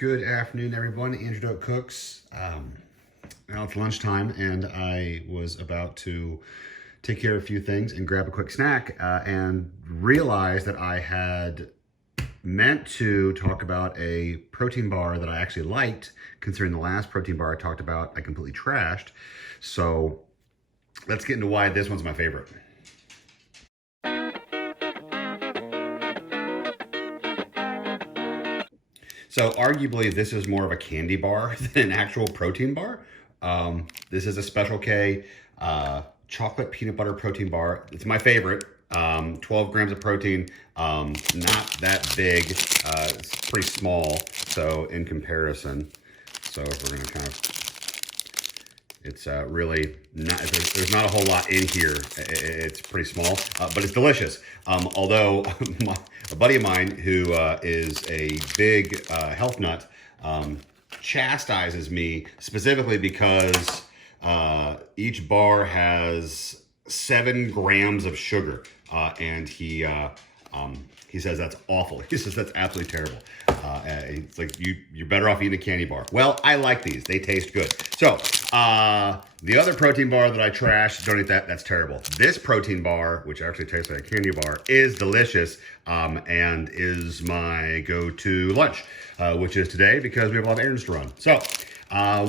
Good afternoon, everyone. Andrew Doak cooks. Now it's lunchtime, and I was about to take care of a few things and grab a quick snack, and realized that I had meant to talk about a protein bar that I actually liked, considering the last protein bar I talked about I completely trashed. So let's get into why this one's my favorite. So arguably, this is more of a candy bar than an actual protein bar. This is a Special K chocolate peanut butter protein bar. It's my favorite. 12 grams of protein, not that big. It's pretty small, so in comparison. So if we're gonna it's really not, there's not a whole lot in here. It's pretty small, but it's delicious. Although a buddy of mine who is a big health nut chastises me specifically because each bar has 7 grams of sugar, and he says that's awful. He says that's absolutely terrible. It's like you're better off eating a candy bar. Well, I like these. They taste good. So the other protein bar that I trashed, don't eat that. That's terrible. This protein bar, which actually tastes like a candy bar, is delicious, and is my go-to lunch, which is today because we have a lot of errands to run. So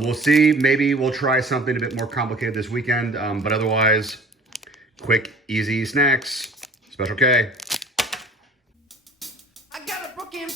we'll see. Maybe we'll try something a bit more complicated this weekend, but otherwise, quick, easy snacks. Special K. I got a broken